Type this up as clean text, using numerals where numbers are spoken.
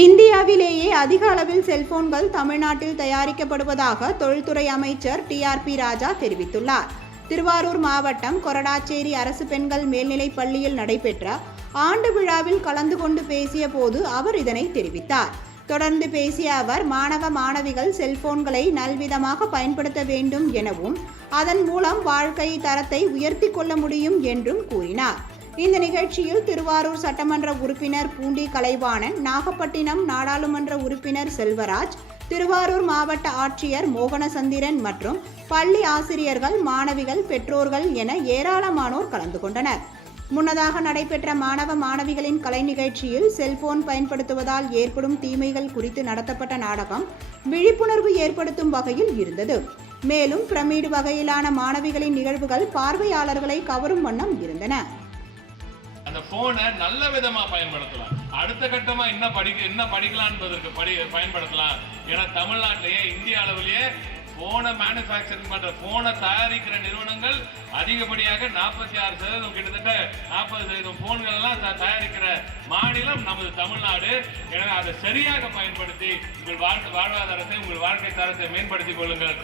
இந்தியாவிலேயே அதிக அளவில் செல்போன்கள் தமிழ்நாட்டில் தயாரிக்கப்படுவதாக தொழில்துறை அமைச்சர் டிஆர்பி ராஜா தெரிவித்துள்ளார். திருவாரூர் மாவட்டம் கொரடாச்சேரி அரசு பெண்கள் மேல்நிலைப் பள்ளியில் நடைபெற்ற ஆண்டு விழாவில் கலந்து கொண்டு பேசிய போது அவர் இதனை தெரிவித்தார். தொடர்ந்து பேசிய அவர், மாணவ மாணவிகள் செல்போன்களை நல்விதமாக பயன்படுத்த வேண்டும் எனவும் அதன் மூலம் வாழ்க்கை தரத்தை உயர்த்தி கொள்ள முடியும் என்றும் கூறினார். இந்த நிகழ்ச்சியில் திருவாரூர் சட்டமன்ற உறுப்பினர் பூண்டி கலைவாணன், நாகப்பட்டினம் நாடாளுமன்ற உறுப்பினர் செல்வராஜ், திருவாரூர் மாவட்ட ஆட்சியர் மோகனசந்திரன் மற்றும் பள்ளி ஆசிரியர்கள், மாணவிகள், பெற்றோர்கள் என ஏராளமானோர் கலந்து கொண்டனர். முன்னதாக நடைபெற்ற மாணவ மாணவிகளின் கலை நிகழ்ச்சியில் செல்போன் பயன்படுத்துவதால் ஏற்படும் தீமைகள் குறித்து நடத்தப்பட்ட நாடகம் விழிப்புணர்வு ஏற்படுத்தும் வகையில் இருந்தது. மேலும் பிரமிடு வகையிலான மாணவிகளின் நிகழ்வுகள் பார்வையாளர்களை கவரும் வண்ணம் இருந்தன. அந்த போனை நல்ல விதமா பயன்படுத்தலாம். அடுத்த கட்டமா என்ன படிக்கலாம் என்பதற்கு பயன்படுத்தலாம். ஏன்னா தமிழ்நாட்டிலேயே இந்திய அளவிலேயே போனை மேனுஃபேக்சரிங் பண்ற போனை தயாரிக்கிற நிறுவனங்கள் அதிகப்படியாக 46%, கிட்டத்தட்ட 40% போன்கள் எல்லாம் தயாரிக்கிற மாநிலம் நமது தமிழ்நாடு. எனவே அதை சரியாக பயன்படுத்தி உங்கள் வாழ்வாதாரத்தை, உங்கள் வாழ்க்கை தரத்தை மேம்படுத்திக் கொள்ளுங்கள்.